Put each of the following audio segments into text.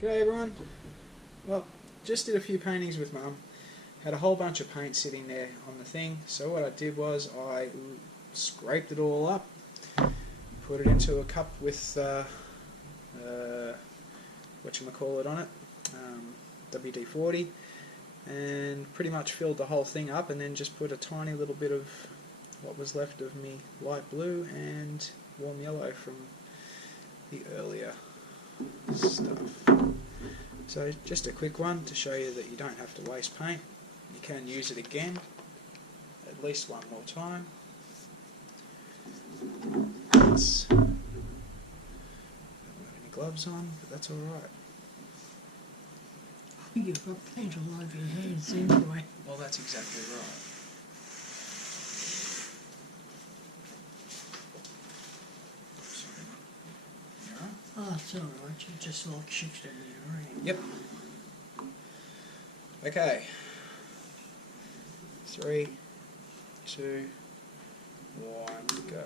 G'day everyone. Well, just did a few paintings with Mum. Had a whole bunch of paint sitting there on the thing, so what I did was I scraped it all up, put it into a cup with whatchamacallit on it, WD-40, and pretty much filled the whole thing up, and then just put a tiny little bit of what was left of me light blue and warm yellow from the earlier stuff. So just a quick one to show you that you don't have to waste paint. You can use it again, at least one more time. I don't have any gloves on, but that's alright. You've got paint all over your hands anyway. Well, that's exactly right. Oh, it's alright, you just like shifted it around. Yep. Okay. 3, 2, 1, go.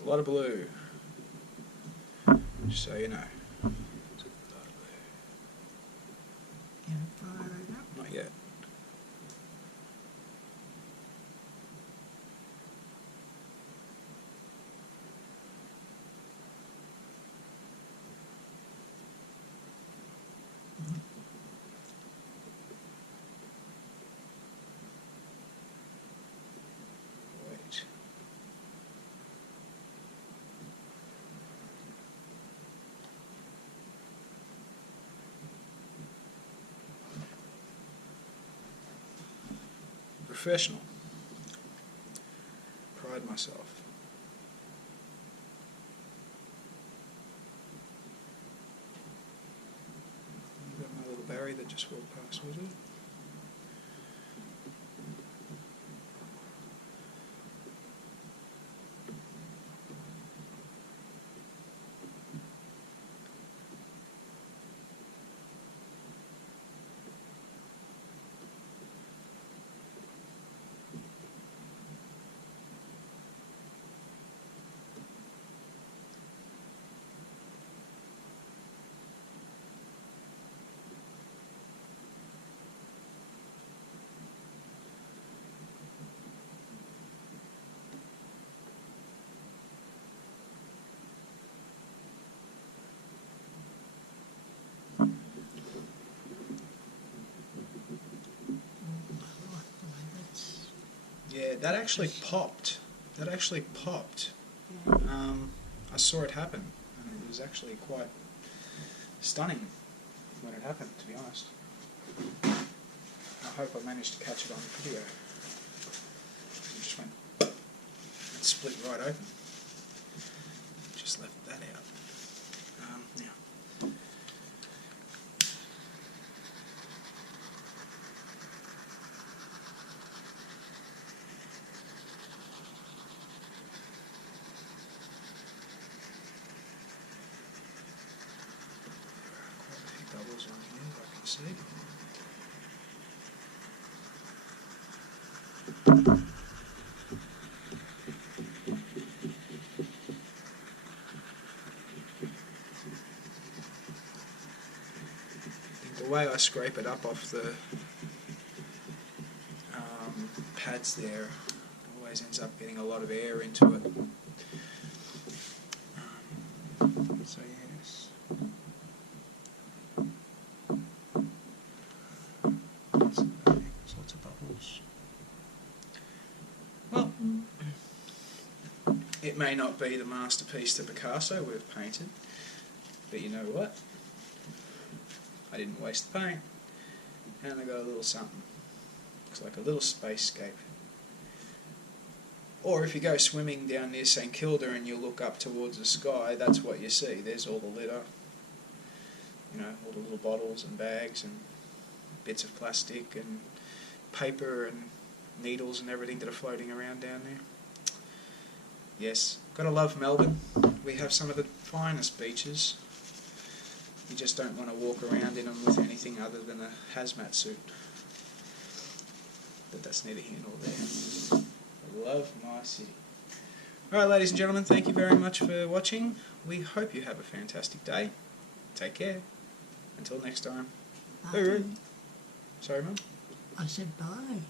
A lot of blue, just so you know. Can I fire it up? Not yet. Wait. Professional. Pride myself. I've got my little Barry that just walked past with it. Yeah, that actually popped. That actually popped. I saw it happen, and it was actually quite stunning when it happened, to be honest. I hope I managed to catch it on video. It just went and split right open. Just left that out. Now. Doubles on here, I can see. The way I scrape it up off the pads there always ends up getting a lot of air into it. So yes. Lots of bubbles. Well, it may not be the masterpiece to Picasso we've painted, but you know what? I didn't waste the paint, and I got a little something. Looks like a little spacescape. Or if you go swimming down near St Kilda and you look up towards the sky, that's what you see. There's all the litter, you know, all the little bottles and bags and bits of plastic and paper and needles and everything that are floating around down there. Yes, gotta love Melbourne. We have some of the finest beaches. You just don't want to walk around in them with anything other than a hazmat suit. But that's neither here nor there. I love my city. Alright, ladies and gentlemen, thank you very much for watching. We hope you have a fantastic day. Take care. Until next time. Bye. Sorry, Mum? I said bye.